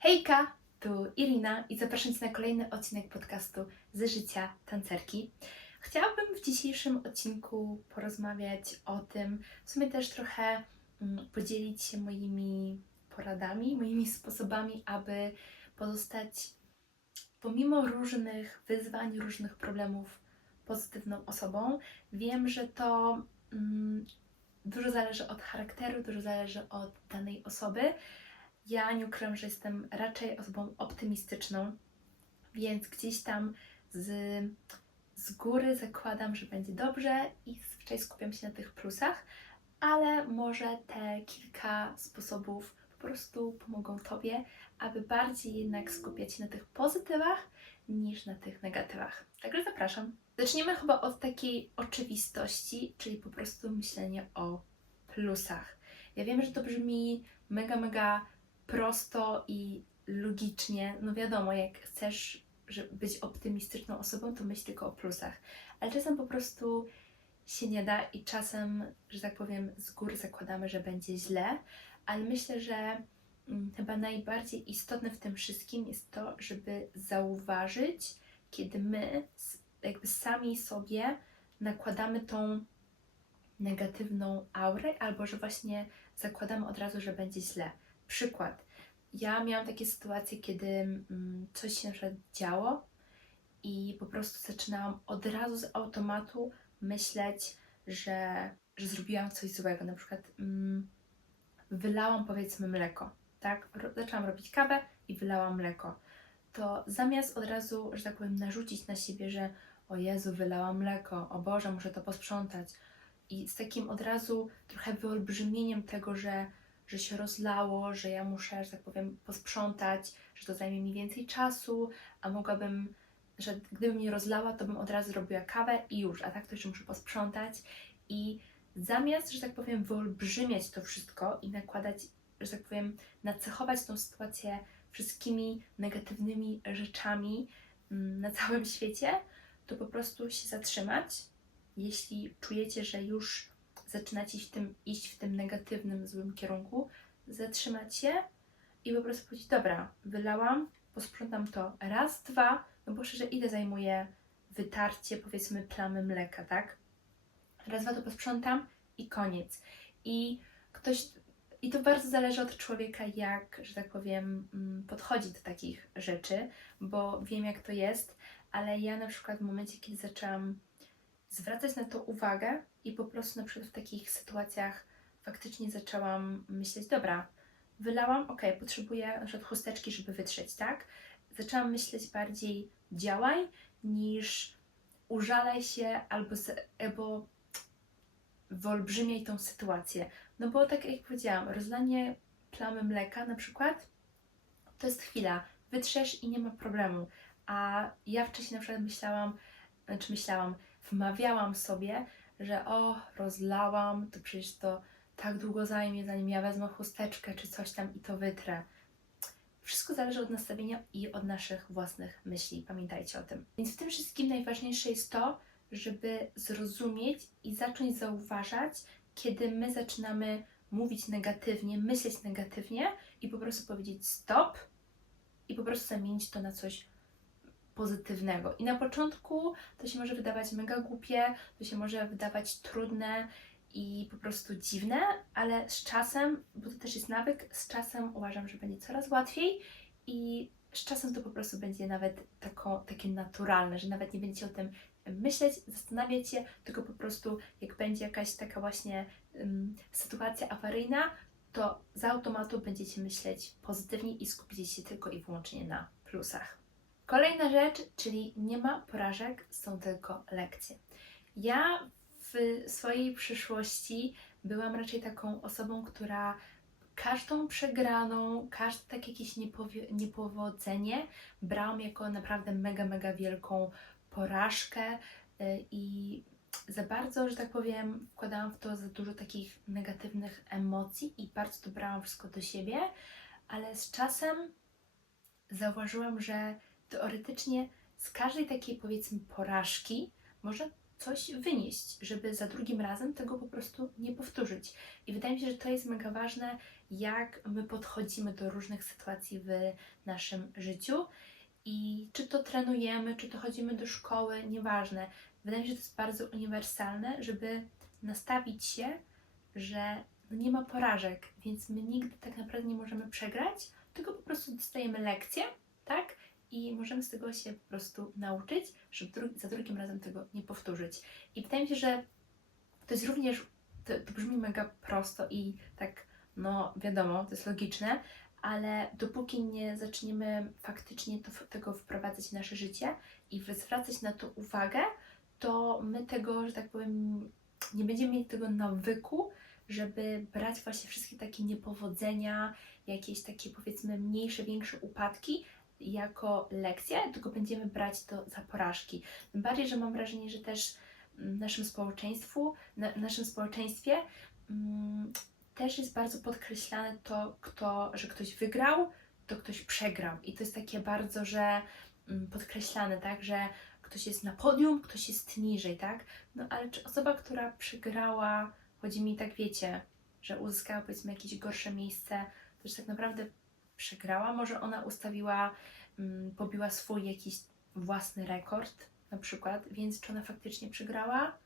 Hejka, tu Irina i zapraszam Cię na kolejny odcinek podcastu ze życia tancerki. Chciałabym w dzisiejszym odcinku porozmawiać o tym, w sumie też trochę mm, podzielić się moimi poradami, moimi sposobami, aby pozostać pomimo różnych wyzwań, różnych problemów pozytywną osobą. Wiem, że to mm, dużo zależy od charakteru, dużo zależy od danej osoby. Ja nie ukrywam, że jestem raczej osobą optymistyczną, więc gdzieś tam z, z góry zakładam, że będzie dobrze i zazwyczaj skupiam się na tych plusach, ale może te kilka sposobów po prostu pomogą Tobie, aby bardziej jednak skupiać się na tych pozytywach niż na tych negatywach. Także zapraszam. Zaczniemy chyba od takiej oczywistości, czyli po prostu myślenie o plusach. Ja wiem, że to brzmi mega, mega prosto i logicznie. No wiadomo, jak chcesz być optymistyczną osobą, to myśl tylko o plusach. Ale czasem po prostu się nie da i czasem, że tak powiem, z góry zakładamy, że będzie źle, ale myślę, że mm, chyba najbardziej istotne w tym wszystkim jest to, żeby zauważyć, kiedy my jakby sami sobie nakładamy tą negatywną aurę, albo że właśnie zakładamy od razu, że będzie źle. Przykład. Ja miałam takie sytuacje, kiedy mm, coś się działo i po prostu zaczynałam od razu z automatu myśleć, że, że zrobiłam coś złego. Na przykład mm, wylałam powiedzmy mleko, tak? Zaczęłam robić kawę i wylałam mleko. To zamiast od razu, że tak powiem, narzucić na siebie, że o Jezu, wylałam mleko, o Boże, muszę to posprzątać. I z takim od razu trochę wyolbrzymieniem tego, że że się rozlało, że ja muszę, że tak powiem, posprzątać, że to zajmie mi więcej czasu, a mogłabym, że gdybym nie rozlała, to bym od razu robiła kawę i już, a tak to jeszcze muszę posprzątać. I zamiast, że tak powiem, wyolbrzymiać to wszystko i nakładać, że tak powiem, nacechować tą sytuację wszystkimi negatywnymi rzeczami mm, na całym świecie, to po prostu się zatrzymać. Jeśli czujecie, że już zaczynacie w tym, iść w tym negatywnym, złym kierunku, zatrzymać się i po prostu powiedzieć, dobra, wylałam, posprzątam to raz, dwa, no bo szczerze, ile zajmuje wytarcie, powiedzmy, plamy mleka, tak? Raz, dwa to posprzątam i koniec. I ktoś, i to bardzo zależy od człowieka, jak, że tak powiem, mm, podchodzi do takich rzeczy, bo wiem, jak to jest, ale ja na przykład w momencie, kiedy zaczęłam zwracać na to uwagę i po prostu na przykład w takich sytuacjach faktycznie zaczęłam myśleć, dobra, wylałam, ok, potrzebuję na przykład chusteczki, żeby wytrzeć, tak? Zaczęłam myśleć bardziej działaj niż użalaj się albo, albo wyolbrzymiaj tą sytuację. No bo tak jak powiedziałam, rozlanie plamy mleka na przykład to jest chwila, wytrzesz i nie ma problemu. A ja wcześniej na przykład myślałam, znaczy myślałam, wmawiałam sobie, że o, rozlałam, to przecież to tak długo zajmie, zanim ja wezmę chusteczkę czy coś tam i to wytrę. Wszystko zależy od nastawienia i od naszych własnych myśli, pamiętajcie o tym. Więc w tym wszystkim najważniejsze jest to, żeby zrozumieć i zacząć zauważać, kiedy my zaczynamy mówić negatywnie, myśleć negatywnie i po prostu powiedzieć stop i po prostu zamienić to na coś pozytywnego. I na początku to się może wydawać mega głupie, to się może wydawać trudne i po prostu dziwne, ale z czasem, bo to też jest nawyk, z czasem uważam, że będzie coraz łatwiej i z czasem to po prostu będzie nawet tako, takie naturalne, że nawet nie będziecie o tym myśleć, zastanawiać się, tylko po prostu jak będzie jakaś taka właśnie ym, sytuacja awaryjna, to z automatu będziecie myśleć pozytywnie i skupicie się tylko i wyłącznie na plusach. Kolejna rzecz, czyli nie ma porażek, są tylko lekcje. Ja w swojej przyszłości byłam raczej taką osobą, która każdą przegraną, każde takie jakieś niepowodzenie brałam jako naprawdę mega, mega wielką porażkę y, i za bardzo, że tak powiem, wkładałam w to za dużo takich negatywnych emocji i bardzo to brałam wszystko do siebie, ale z czasem zauważyłam, że teoretycznie z każdej takiej powiedzmy porażki może coś wynieść, żeby za drugim razem tego po prostu nie powtórzyć. I wydaje mi się, że to jest mega ważne, jak my podchodzimy do różnych sytuacji w naszym życiu. I czy to trenujemy, czy to chodzimy do szkoły, nieważne. Wydaje mi się, że to jest bardzo uniwersalne, żeby nastawić się, że no nie ma porażek, więc my nigdy tak naprawdę nie możemy przegrać, tylko po prostu dostajemy lekcję, tak? I możemy z tego się po prostu nauczyć, żeby dru- za drugim razem tego nie powtórzyć. I wydaje mi się, że to jest również, to, to brzmi mega prosto i tak, no wiadomo, to jest logiczne, ale dopóki nie zaczniemy faktycznie to, tego wprowadzać w nasze życie i zwracać na to uwagę, to my tego, że tak powiem, nie będziemy mieli tego nawyku, żeby brać właśnie wszystkie takie niepowodzenia, jakieś takie powiedzmy mniejsze, większe upadki jako lekcje, tylko będziemy brać to za porażki. Tym bardziej, że mam wrażenie, że też w naszym społeczeństwu, naszym społeczeństwie mm, też jest bardzo podkreślane to, kto, że ktoś wygrał, to ktoś przegrał. I to jest takie bardzo, że mm, podkreślane, tak, że ktoś jest na podium, ktoś jest niżej, tak? No ale czy osoba, która przegrała, chodzi mi tak, wiecie, że uzyskała powiedzmy jakieś gorsze miejsce, to już tak naprawdę przegrała, może ona ustawiła, mm, pobiła swój jakiś własny rekord na przykład, więc czy ona faktycznie przegrała?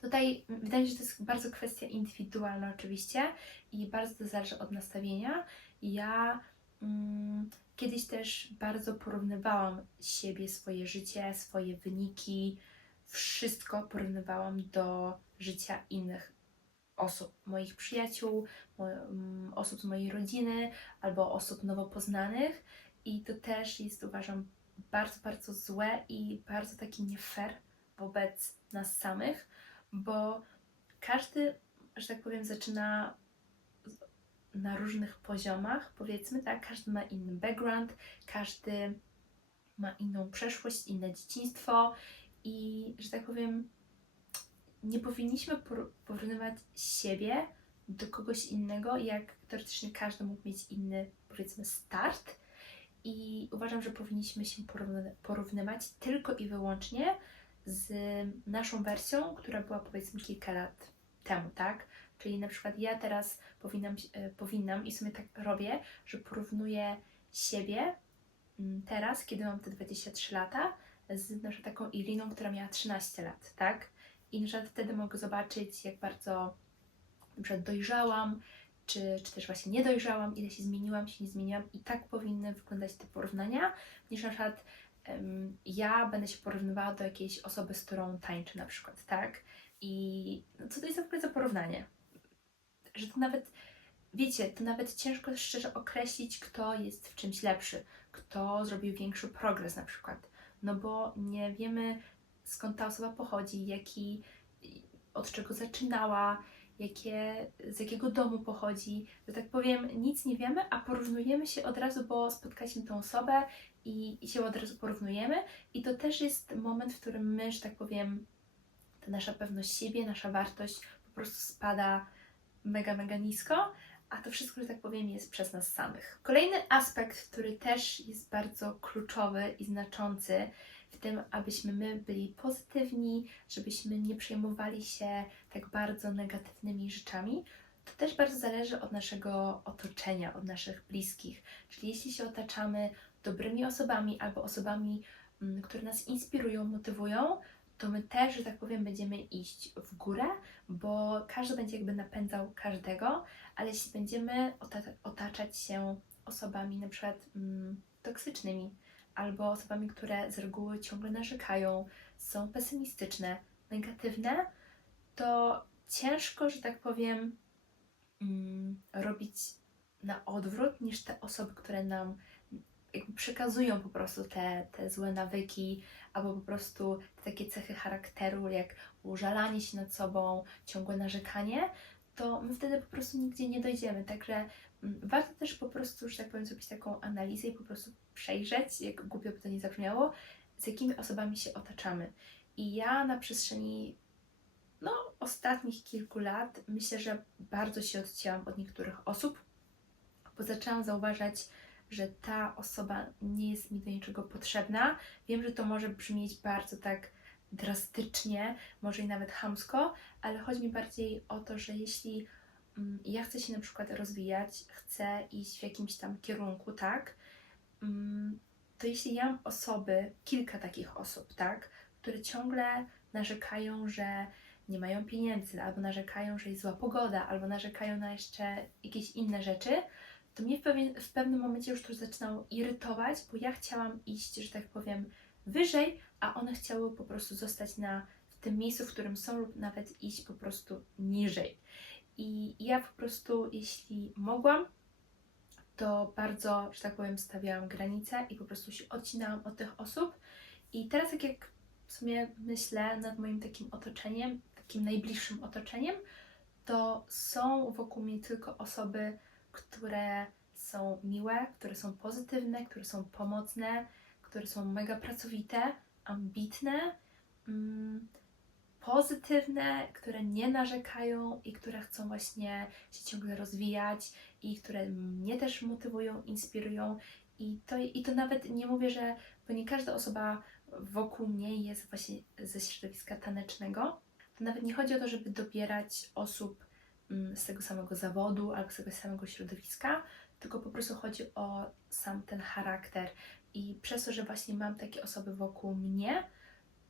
Tutaj mm, wydaje mi się, że to jest bardzo kwestia indywidualna oczywiście i bardzo to zależy od nastawienia. Ja mm, kiedyś też bardzo porównywałam siebie, swoje życie, swoje wyniki, wszystko porównywałam do życia innych osób, moich przyjaciół, mm, osób z mojej rodziny albo osób nowo poznanych. I to też jest uważam bardzo, bardzo złe i bardzo taki nie fair wobec nas samych, bo każdy, że tak powiem, zaczyna na różnych poziomach, powiedzmy, tak, każdy ma inny background, każdy ma inną przeszłość, inne dzieciństwo i, że tak powiem, nie powinniśmy por- porównywać siebie do kogoś innego, jak teoretycznie każdy mógł mieć inny, powiedzmy, start. I uważam, że powinniśmy się porówny- porównywać tylko i wyłącznie z naszą wersją, która była powiedzmy kilka lat temu, tak? Czyli na przykład ja teraz powinnam, e, powinnam i w sumie tak robię, że porównuję siebie mm, teraz, kiedy mam te 23 lata, z na przykład taką Iriną, która miała 13 lat, tak? I na przykład wtedy mogę zobaczyć, jak bardzo na przykład dojrzałam, czy, czy też właśnie nie dojrzałam, ile się zmieniłam, się nie zmieniłam. I tak powinny wyglądać te porównania, niż na przykład em, ja będę się porównywała do jakiejś osoby, z którą tańczę na przykład, tak? I no, co to jest w ogóle za porównanie? Że to nawet, wiecie, to nawet ciężko szczerze określić, kto jest w czymś lepszy, kto zrobił większy progres na przykład. No bo nie wiemy, skąd ta osoba pochodzi, jaki, od czego zaczynała, jakie, z jakiego domu pochodzi, że tak powiem, nic nie wiemy, a porównujemy się od razu, bo spotkaliśmy tą osobę i, i się od razu porównujemy. I to też jest moment, w którym my, że tak powiem, ta nasza pewność siebie, nasza wartość po prostu spada mega, mega nisko, a to wszystko, że tak powiem, jest przez nas samych. Kolejny aspekt, który też jest bardzo kluczowy i znaczący w tym, abyśmy my byli pozytywni, żebyśmy nie przejmowali się tak bardzo negatywnymi rzeczami, to też bardzo zależy od naszego otoczenia, od naszych bliskich. Czyli jeśli się otaczamy dobrymi osobami albo osobami, mm, które nas inspirują, motywują, to my też, że tak powiem, będziemy iść w górę, bo każdy będzie jakby napędzał każdego, ale jeśli będziemy ota- otaczać się osobami na przykład mm, toksycznymi, albo osobami, które z reguły ciągle narzekają, są pesymistyczne, negatywne, to ciężko, że tak powiem, mm, robić na odwrót niż te osoby, które nam przekazują po prostu te, te złe nawyki, albo po prostu takie cechy charakteru, jak użalanie się nad sobą, ciągłe narzekanie, to my wtedy po prostu nigdzie nie dojdziemy. Także warto też po prostu, że tak powiem, zrobić taką analizę i po prostu przejrzeć, jak głupio by to nie zabrzmiało, z jakimi osobami się otaczamy. I ja na przestrzeni no, ostatnich kilku lat myślę, że bardzo się odcięłam od niektórych osób, bo zaczęłam zauważać, że ta osoba nie jest mi do niczego potrzebna. Wiem, że to może brzmieć bardzo tak drastycznie, może i nawet chamsko, ale chodzi mi bardziej o to, że jeśli ja chcę się na przykład rozwijać, chcę iść w jakimś tam kierunku, tak, mm, to jeśli ja mam osoby, kilka takich osób, tak, które ciągle narzekają, że nie mają pieniędzy, albo narzekają, że jest zła pogoda, albo narzekają na jeszcze jakieś inne rzeczy, to mnie w, pewien, w pewnym momencie już to zaczynało irytować, bo ja chciałam iść, że tak powiem, wyżej, a one chciały po prostu zostać na, w tym miejscu, w którym są, lub nawet iść po prostu niżej. I ja po prostu, jeśli mogłam, to bardzo, że tak powiem, stawiałam granice i po prostu się odcinałam od tych osób. I teraz, tak jak w sumie myślę nad moim takim otoczeniem, takim najbliższym otoczeniem, to są wokół mnie tylko osoby, które są miłe, które są pozytywne, które są pomocne, które są mega pracowite, ambitne, mm, pozytywne, które nie narzekają i które chcą właśnie się ciągle rozwijać i które mnie też motywują, inspirują. I to, I to nawet nie mówię, że bo nie każda osoba wokół mnie jest właśnie ze środowiska tanecznego. To nawet nie chodzi o to, żeby dobierać osób mm, z tego samego zawodu albo z tego samego środowiska, tylko po prostu chodzi o sam ten charakter. I przez to, że właśnie mam takie osoby wokół mnie,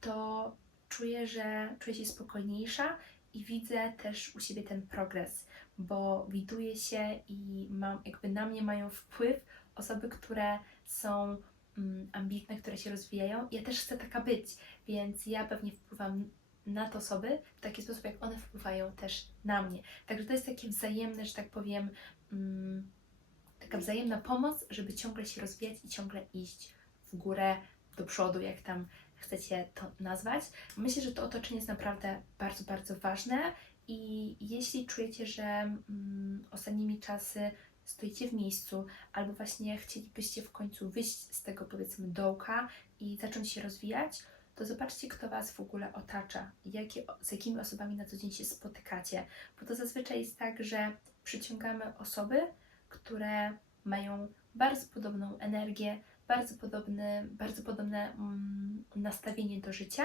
to czuję, że czuję się spokojniejsza i widzę też u siebie ten progres, bo widuję się i mam, jakby na mnie mają wpływ osoby, które są mm, ambitne, które się rozwijają. Ja też chcę taka być, więc ja pewnie wpływam na te osoby w taki sposób, jak one wpływają też na mnie. Także to jest takie wzajemne, że tak powiem, mm, taka wzajemna pomoc, żeby ciągle się rozwijać i ciągle iść w górę, do przodu, jak tam chcecie to nazwać. Myślę, że to otoczenie jest naprawdę bardzo, bardzo ważne i jeśli czujecie, że mm, ostatnimi czasy stoicie w miejscu, albo właśnie chcielibyście w końcu wyjść z tego powiedzmy dołka i zacząć się rozwijać, to zobaczcie, kto Was w ogóle otacza, jakie, z jakimi osobami na co dzień się spotykacie, bo to zazwyczaj jest tak, że przyciągamy osoby, które mają bardzo podobną energię, bardzo, podobny, bardzo podobne mm, nastawienie do życia.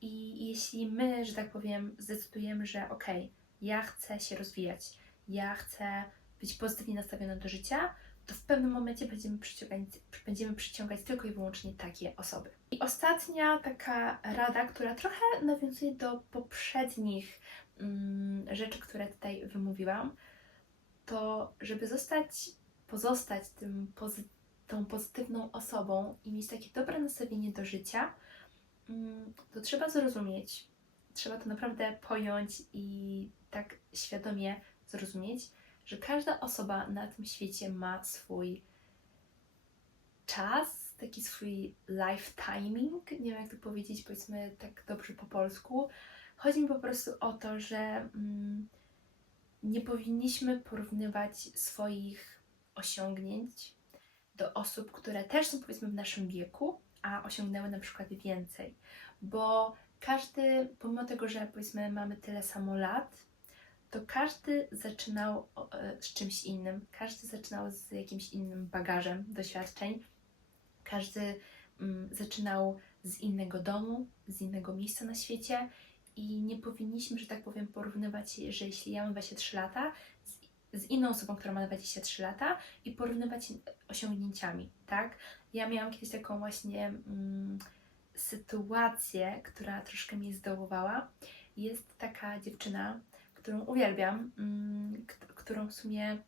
I jeśli my, że tak powiem, zdecydujemy, że okay, ja chcę się rozwijać, ja chcę być pozytywnie nastawiona do życia, to w pewnym momencie będziemy przyciągać, będziemy przyciągać tylko i wyłącznie takie osoby. I ostatnia taka rada, która trochę nawiązuje do poprzednich mm, rzeczy, które tutaj wymówiłam, to żeby zostać, pozostać tym pozy tą pozytywną osobą i mieć takie dobre nastawienie do życia, mm, to trzeba zrozumieć, trzeba to naprawdę pojąć i tak świadomie zrozumieć, że każda osoba na tym świecie ma swój czas, taki swój life timing, nie wiem jak to powiedzieć, powiedzmy tak dobrze po polsku. Chodzi mi po prostu o to, że mm, nie powinniśmy porównywać swoich osiągnięć do osób, które też są powiedzmy w naszym wieku, a osiągnęły na przykład więcej. Bo każdy, pomimo tego, że powiedzmy mamy tyle samo lat, to każdy zaczynał e, z czymś innym, każdy zaczynał z jakimś innym bagażem doświadczeń, każdy mm, zaczynał z innego domu, z innego miejsca na świecie i nie powinniśmy, że tak powiem, porównywać że jeśli ja mam 23 lata, z inną osobą, która ma 23 lata i porównywać osiągnięciami, tak? Ja miałam kiedyś taką właśnie mm, sytuację, która troszkę mnie zdołowała. Jest taka dziewczyna, którą uwielbiam, mm, którą w sumie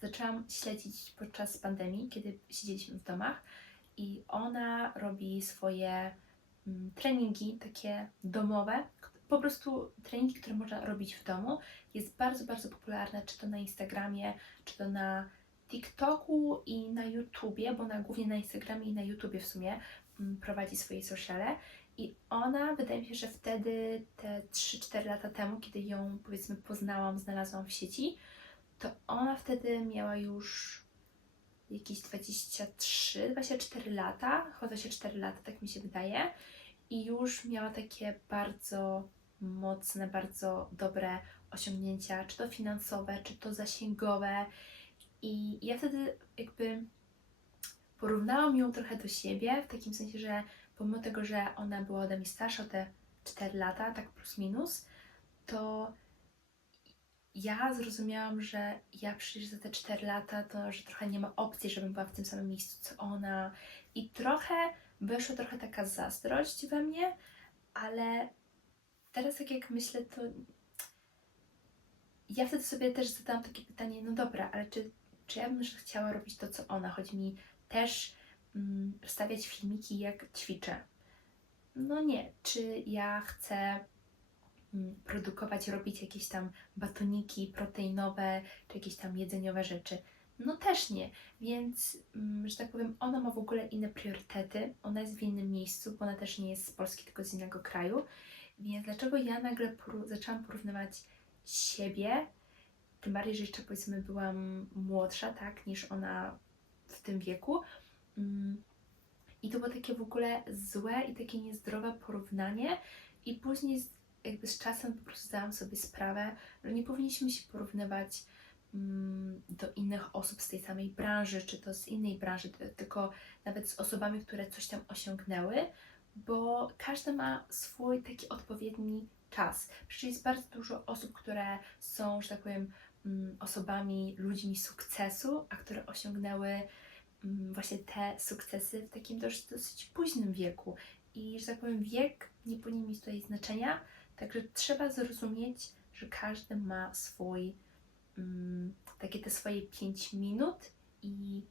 zaczęłam śledzić podczas pandemii, kiedy siedzieliśmy w domach i ona robi swoje mm, treningi takie domowe, po prostu treningi, które można robić w domu. Jest bardzo, bardzo popularna, czy to na Instagramie, czy to na TikToku i na YouTubie, bo ona głównie na Instagramie i na YouTubie w sumie mm, prowadzi swoje sociale. I ona, wydaje mi się, że wtedy, te 3-4 lata temu, kiedy ją powiedzmy poznałam, znalazłam w sieci, to ona wtedy miała już jakieś 23, 24 lata, chyba 24 lata, tak mi się wydaje. I już miała takie bardzo mocne, bardzo dobre osiągnięcia, czy to finansowe, czy to zasięgowe. I ja wtedy jakby porównałam ją trochę do siebie, w takim sensie, że pomimo tego, że ona była ode mnie starsza te 4 lata, tak plus minus, to ja zrozumiałam, że ja przecież za te 4 lata to, że trochę nie ma opcji, żebym była w tym samym miejscu co ona i trochę weszła trochę taka zazdrość we mnie, ale teraz tak jak myślę, to ja wtedy sobie też zadałam takie pytanie, no dobra, ale czy, czy ja bym chciała robić to, co ona? Chodzi mi też mm, filmiki, jak ćwiczę. No nie. Czy ja chcę mm, produkować, robić jakieś tam batoniki proteinowe, czy jakieś tam jedzeniowe rzeczy? No też nie. Więc, mm, że tak powiem, ona ma w ogóle inne priorytety. Ona jest w innym miejscu, bo ona też nie jest z Polski, tylko z innego kraju. Więc dlaczego ja nagle zaczęłam porównywać siebie, tym bardziej, że jeszcze powiedzmy byłam młodsza, tak, niż ona w tym wieku. Mm, I to było takie w ogóle złe i takie niezdrowe porównanie. I później z, jakby z czasem po prostu zdałam sobie sprawę, że nie powinniśmy się porównywać mm, do innych osób z tej samej branży, czy to z innej branży, ty- tylko nawet z osobami, które coś tam osiągnęły, bo każdy ma swój taki odpowiedni czas. Przecież jest bardzo dużo osób, które są, że tak powiem, mm, osobami, ludźmi sukcesu, a które osiągnęły mm, właśnie te sukcesy w takim dość, dosyć późnym wieku. I, że tak powiem, wiek nie powinien mieć tutaj znaczenia, także trzeba zrozumieć, że każdy ma swój, mm, takie te swoje 5 minut i,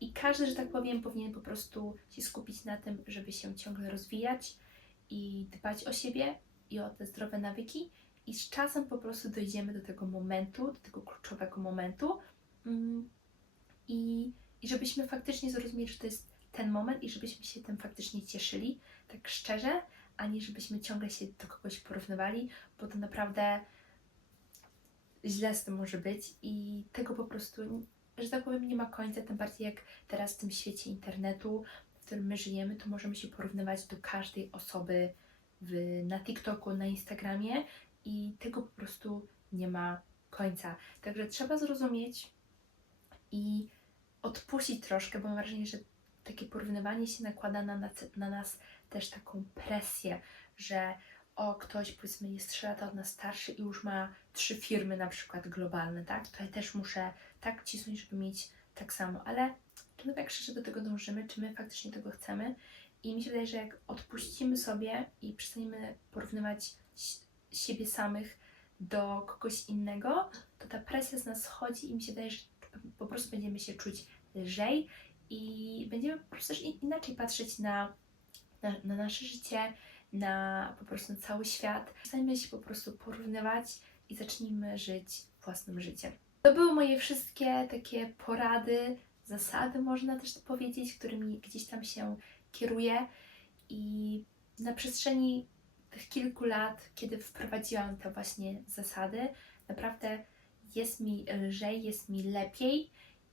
i każdy, że tak powiem, powinien po prostu się skupić na tym, żeby się ciągle rozwijać i dbać o siebie i o te zdrowe nawyki. I z czasem po prostu dojdziemy do tego momentu, do tego kluczowego momentu. Mm, I, I żebyśmy faktycznie zrozumieli, że to jest ten moment i żebyśmy się tym faktycznie cieszyli, tak szczerze, a nie żebyśmy ciągle się do kogoś porównywali, bo to naprawdę źle z tym może być i tego po prostu, że tak powiem, nie ma końca, tym bardziej jak teraz w tym świecie internetu, w którym my żyjemy, to możemy się porównywać do każdej osoby w, na TikToku, na Instagramie i tego po prostu nie ma końca. Także trzeba zrozumieć i odpuścić troszkę, bo mam wrażenie, że takie porównywanie się nakłada na nas, na nas też taką presję, że o, ktoś powiedzmy jest 3 lata od nas starszy i już ma trzy firmy na przykład globalne, tak? To ja też muszę tak cisnąć, żeby mieć tak samo, ale czy my tak szczerze do tego dążymy, czy my faktycznie tego chcemy? I mi się wydaje, że jak odpuścimy sobie i przestaniemy porównywać si- siebie samych do kogoś innego, to ta presja z nas schodzi i mi się wydaje, że po prostu będziemy się czuć lżej i będziemy po prostu też in- inaczej patrzeć na, na, na nasze życie, na po prostu na cały świat. Przestańmy się po prostu porównywać i zacznijmy żyć własnym życiem. To były moje wszystkie takie porady, zasady, można też powiedzieć, którymi gdzieś tam się kieruję. I na przestrzeni tych kilku lat, kiedy wprowadziłam te właśnie zasady, naprawdę jest mi lżej, jest mi lepiej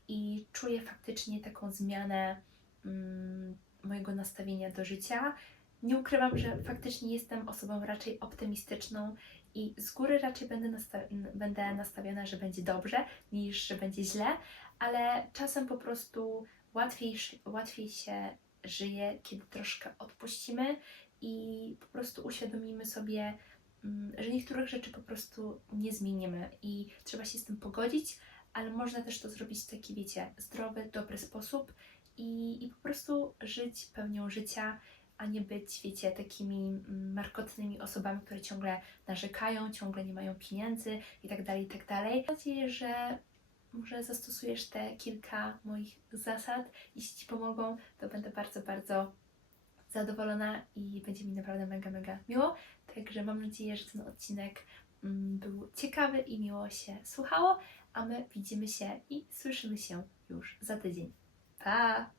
i czuję faktycznie taką zmianę mm, mojego nastawienia do życia. Nie ukrywam, że faktycznie jestem osobą raczej optymistyczną i z góry raczej będę, nasta- będę nastawiona, że będzie dobrze, niż że będzie źle, ale czasem po prostu łatwiej, łatwiej się żyje, kiedy troszkę odpuścimy i po prostu uświadomimy sobie, mm, że niektórych rzeczy po prostu nie zmienimy i trzeba się z tym pogodzić, ale można też to zrobić w taki, wiecie, zdrowy, dobry sposób i, i po prostu żyć pełnią życia, a nie być, wiecie, takimi mm, markotnymi osobami, które ciągle narzekają, ciągle nie mają pieniędzy i tak dalej, i tak. Mam nadzieję, że może zastosujesz te kilka moich zasad. Jeśli Ci pomogą, to będę bardzo, bardzo zadowolona i będzie mi naprawdę mega, mega miło. Także mam nadzieję, że ten odcinek mm, był ciekawy i miło się słuchało, a my widzimy się i słyszymy się już za tydzień. Pa!